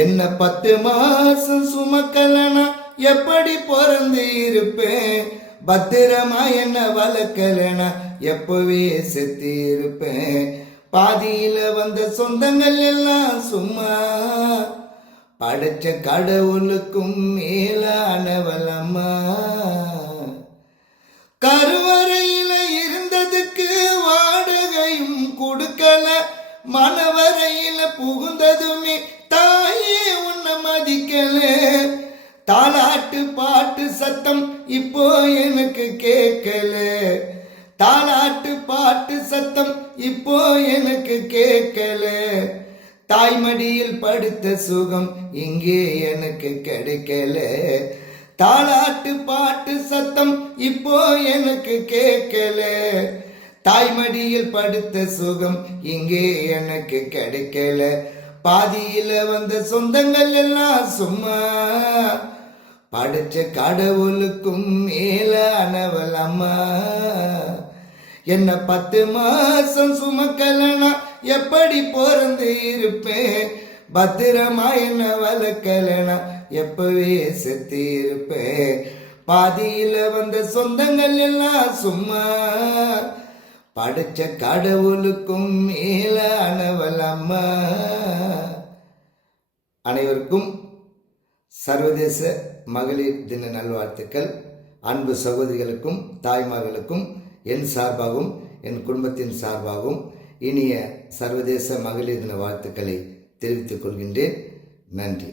என்ன 10 மாசம் சுமக்கலனா எப்படி பிறந்து இருப்பேன்? பத்திரமா என்ன வளர்க்கலனா எப்பவே செத்து இருப்பேன். பாதியில வந்த சொந்தங்கள் எல்லாம் சும்மா, படைச்ச கடவுளுக்கும் மேலானவள் அம்மா. கருவறையில இருந்ததுக்கு வாடகையும் கொடுக்கல, மனவரையில புகுந்ததுமே தாயே உன்னை மதிக்கல. தாலாட்டு பாட்டு சத்தம் இப்போ எனக்கு கேட்கல, தாலாட்டு பாட்டு சத்தம் இப்போ எனக்கு கேட்கல. தாய்மடியில் படுத்த சுகம் இங்கே எனக்கு கிடைக்கல. தாலாட்டு பாட்டு சத்தம் இப்போ எனக்கு கேட்கல. தாய்மடியில் படுத்த சுகம் இங்கே எனக்கு கிடைக்கல. பாதியில வந்த சொந்தங்கள் எல்லாம் சும்மா, படைச்ச கடவுளுக்கும் மேலானவள் அம்மா. என்ன 10 மாசம் சுமக்கலனா எப்படி பிறந்து இருப்பேன்? பத்திரமா என்ன வளர்க்கலனா எப்பவே செத்து இருப்பேன். பாதியில வந்த சொந்தங்கள் எல்லாம் சும்மா, படைச்ச கடவுளுக்கும் மேலானவள் அம்மா. அனைவருக்கும் சர்வதேச மகளிர் தின நல்வாழ்த்துக்கள். அன்பு சகோதரிகளுக்கும் தாய்மார்களுக்கும் என் சார்பாகவும் என் குடும்பத்தின் சார்பாகவும் இனிய சர்வதேச மகளிர் தின வாழ்த்துக்களை தெரிவித்துக் கொள்கின்றேன். நன்றி.